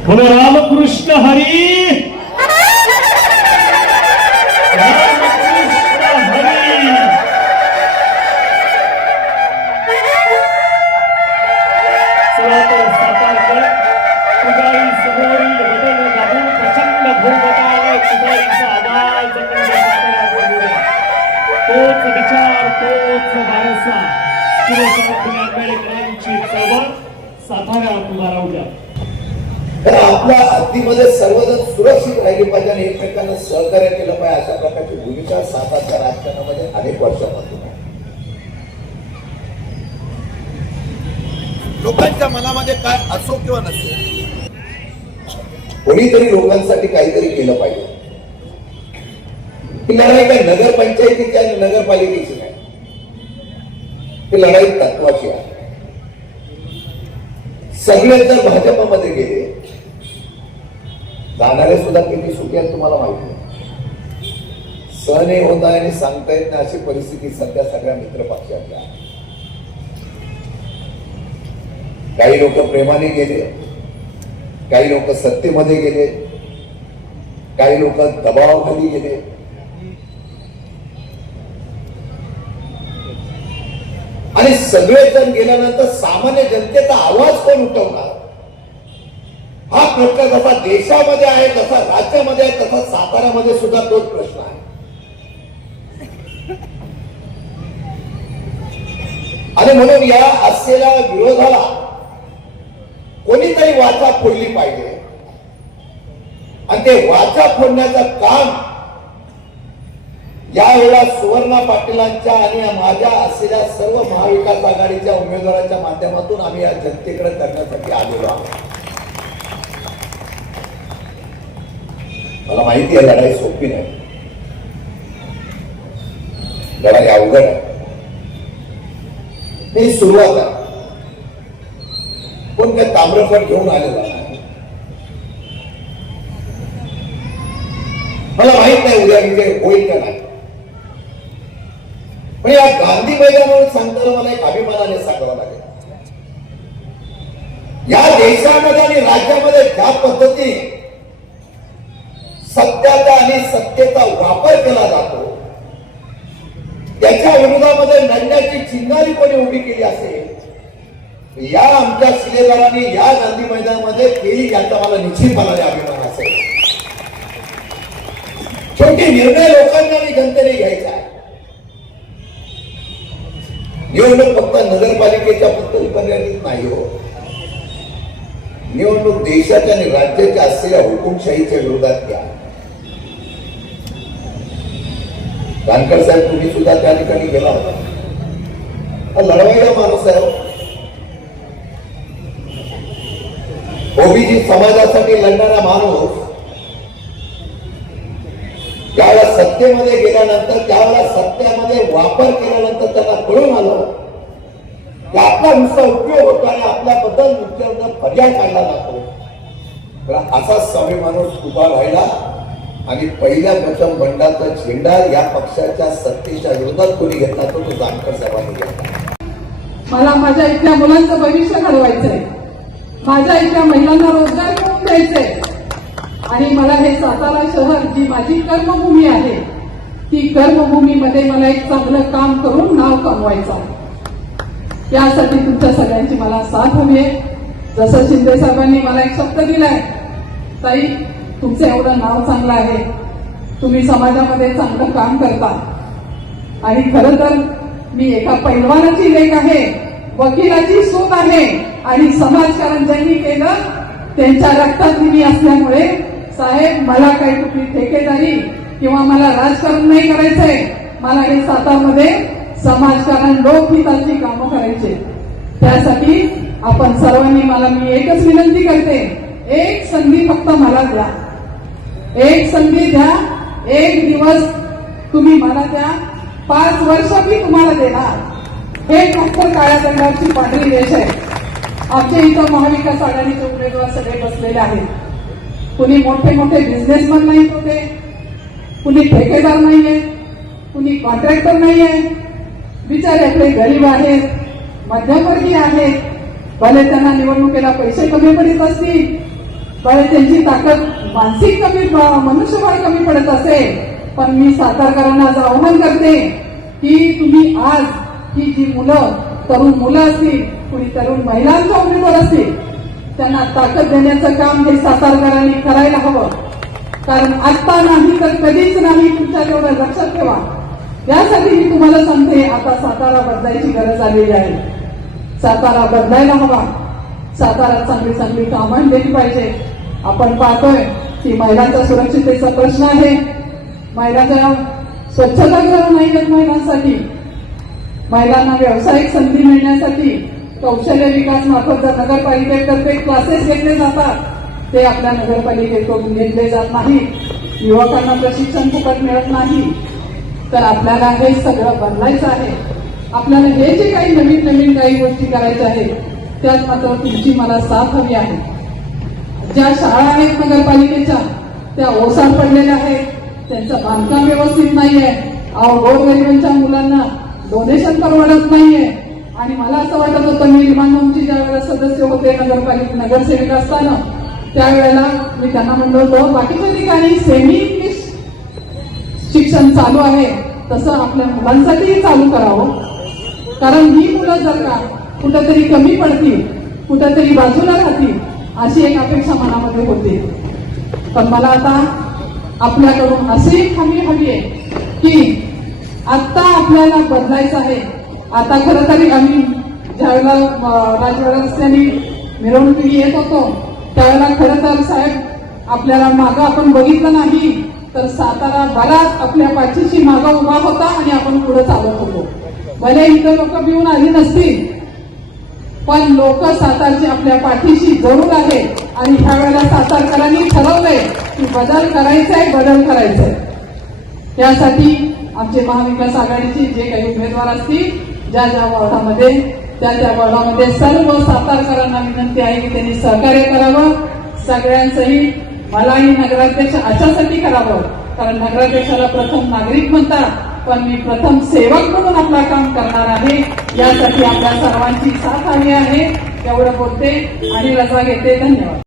बोलो रामकृष्ण हरी, रामकृष्ण हरी। चला तर सातारकर पुजारी समोरील बटन दाबून प्रचंड भूगताळ पुजारीचा आवाज तोच विचार तोच वारसा शिवशास्त्री आंबेडकरांची चळवळ साताऱ्यात उभारवल्या। तर आपल्या हद्दीमध्ये सर्वजण सुरक्षित राहिले पाहिजे आणि एकमेकांना सहकार्य केलं पाहिजे अशा प्रकारची भूमिका सातारच्या राजकारणामध्ये अनेक वर्षापासून आहे। लोकांच्या मनामध्ये काय असो किंवा नसो कोणीतरी लोकांसाठी काहीतरी केलं पाहिजे। ही लढाई काय नगरपंचायतीची आणि नगरपालिकेची नाही, ही लढाई तत्वाची आहे। सगळे जर भाजपमध्ये गेले, जाणारे सुद्धा किती सुखी आहेत तुम्हाला माहिती आहे। सहन होत आहे आणि सांगता येत नाही अशी परिस्थिती सध्या सगळ्या मित्र पक्षातल्या आहे। काही लोक प्रेमाने गेले, काही लोक सत्तेमध्ये गेले, काही लोक दबावाखाली गेले। आणि सगळेजण गेल्यानंतर सामान्य जनतेचा आवाज कोण उठवणार हा प्रश्न जसा देशामध्ये आहे, जसा राज्यामध्ये आहे, तसा साताऱ्यामध्ये सुद्धा तोच प्रश्न आहे। आणि म्हणून या असलेल्या विरोधाला कोणीतरी वाचा फोडली पाहिजे आणि ते वाचा फोडण्याचं काम यावेळेला सुवर्णा पाटीलांच्या आणि माझ्या असलेल्या सर्व महाविकास आघाडीच्या उमेदवारांच्या माध्यमातून आम्ही या जनतेकडे करण्यासाठी आलेलो आहोत। मला माहिती आहे लढाई सोपी नाही, लढाई अवघड आहे, ही सुरुवात आहे। कोण काय ताम्रपट घेऊन आलेला नाही। मला माहित नाही उद्या विजय होईल का नाही, पण या गांधी मैदानावर सांगताना मला एक अभिमानाने सांगावं लागेल, या देशामध्ये आणि राज्यामध्ये ज्या पद्धतीने सत्याचा आणि सत्तेचा वापर केला जातो त्याच्या विरोधामध्ये लढण्याची चिंगारी कोणी उभी केली असेल या आमच्या शिलेदारांनी या गांधी मैदानामध्ये केली याचा मला निश्चितपणाने अभिमान असेल। शेवटी निर्णय लोकांना आणि जनतेने घ्यायचा आहे। निवडणूक फक्त नगरपालिकेच्या मर्यादित नाही हो, निवडणूक देशाच्या आणि राज्याच्या असलेल्या हुकुमशाहीच्या विरोधात घ्या। जानकर साहेब तुम्ही सुद्धा त्या ठिकाणी गेला होता, लढवायला माणूस आहे। ओबीसी समाजासाठी लढणारा माणूस ज्यावेळेला सत्तेमध्ये गेल्यानंतर, त्यावेळेला सत्तेमध्ये वापर केल्यानंतर त्यांना कळून आलं की आपला नुसता उपयोग होतो आणि आपल्याबद्दल नुसत्या पर्याय काढला जातो। तर असा सवय माणूस उभा राहिला आणि पहिल्या प्रथम बंडाचा झेंडा या पक्षाच्या सत्तेच्या विरोधात कोणी घेतला तो जानकर साहेबांनी घेतला। मला माझ्या इथल्या मुलांचं भविष्य घडवायचंय, माझ्या इथल्या महिलांना रोजगार मिळवून द्यायचंय आणि मला हे सातारा शहर जी माझी कर्मभूमी आहे ती कर्मभूमीमध्ये मला एक चांगलं काम करून नाव कमवायचं आहे। यासाठी तुमच्या सगळ्यांची मला साथ हवी आहे। जसं शिंदे साहेबांनी मला एक शब्द दिलाय, ताई तुमचं एवढं नाव चांगलं आहे, तुम्ही समाजामध्ये चांगलं काम करता आणि खरं तर मी एका पैलवानाची लेक आहे, वकिलाची सून आहे आणि समाजकारण ज्यांनी केलं त्यांच्या रक्तात मी असल्यामुळे साहेब मला काही कुठली ठेकेदारी किंवा मला राजकारण नाही करायचंय, मला हे सातारमध्ये समाजकारण लोकहिताची कामं करायचे। त्यासाठी आपण सर्वांनी मला मी एकच विनंती करते, एक संधी फक्त मला द्या, एक संधी द्या, एक दिवस तुम्ही मला द्या, 5 वर्ष मी तुम्हाला देणार। हे फक्त काळ्या दंडाची पांढरी रेष आहे। आमच्या इथं महाविकास आघाडीचे उमेदवार सगळे बसलेले आहेत, कुणी मोठे मोठे बिझनेसमॅन नाही होते, कुणी ठेकेदार नाहीये, कुणी कॉन्ट्रॅक्टर नाहीये, बिचारे आपले गरीब आहेत, मध्यमवर्गीय आहेत, भले त्यांना निवडणुकीला पैसे कमी पडत असतील बरे त्यांची ताकद मानसिक कमी मनुष्यबळ कमी पडत असेल, पण मी सातारकरांना आज आवाहन करते की तुम्ही आज ही जी मुलं, तरुण मुलं असतील, कुणी तरुण महिलांचा उमेदवार असतील, त्यांना ताकद देण्याचं काम हे सातारकरांनी करायला हवं. कारण आता नाही तर कधीच नाही, तुमच्या तेवढं लक्षात ठेवा. यासाठी मी तुम्हाला सांगते, आता सातारा बदलायची गरज आलेली आहे. सातारा बदलायला हवा. सातारा चांगली चांगली कामं दिली पाहिजे. आपण पाहतोय की महिलांच्या सुरक्षिततेचा प्रश्न आहे. महिलांच्या स्वच्छतागृह नाही आहेत महिलांसाठी. महिलांना व्यावसायिक संधी मिळण्यासाठी कौशल्य विकास मार्फत जर नगरपालिकेतर्फे क्लासेस घेतले जातात, ते आपल्या नगरपालिकेकडून घेतले जात नाही. युवकांना प्रशिक्षण फुकट मिळत नाही. तर आपल्याला हे सगळं बदलायचं आहे. आपल्याला हे जे काही नवीन नवीन काही गोष्टी करायच्या आहेत, त्यात मात्र तुमची मला साथ हवी आहे. ज्या शाळा आहेत नगरपालिकेच्या, त्या ओसाड पडलेल्या आहेत, त्यांचं बांधकाम व्यवस्थित नाहीये. गोरगरिबांच्या मुलांना डोनेशन परवडत नाहीये. आणि मला असं वाटत होतं, मी रिमांडोमची ज्या वेळेला सदस्य होते, नगरसेविका असताना, त्यावेळेला मी त्यांना म्हणलो होतो, बाकीच्या ठिकाणी सेमी इंग्लिश शिक्षण चालू आहे, तसं आपल्या मुलांसाठीही चालू करावं. कारण ही मुलं जर का कुठंतरी कमी पडतील, कुठंतरी बाजूला राहतील, अशी एक अपेक्षा मनामध्ये होती. पण मला आता आपल्याकडून अशी एक हमी हवी आहे की आता आपल्याला बदलायचं आहे. आता खरं तरी आम्ही ज्यावेळेला राजवाडा रस्त्याने मिरवणुकी येत होतो, त्यावेळेला खरं तर साहेब आपल्याला मागं आपण बघितलं नाही तर सातारा बराच आपल्या पाठीशी मागं उभा होता आणि आपण पुढे चालत होतो. भले इथं लोक भिवून आली नसतील, पण लोक सातारची आपल्या पाठीशी जरूर आहे. आणि ह्या वेळेला सातारकरांनी ठरवलंय की बदल करायचाय. त्यासाठी आमचे महाविकास आघाडीचे जे काही उमेदवार असतील, ज्या ज्या वॉर्डामध्ये, त्या वॉर्डामध्ये सर्व सातारकरांना विनंती आहे की त्यांनी सहकार्य करावं. सगळ्यांचंही, मलाही नगराध्यक्ष अशासाठी करावं, कारण नगराध्यक्षाला प्रथम नागरिक म्हणतात, पण मी प्रथम सेवक म्हणून आपलं काम करणार आहे. यासाठी आपल्या सर्वांची साथ हवी आहे. एवढं बोलते आणि रजा घेते. धन्यवाद.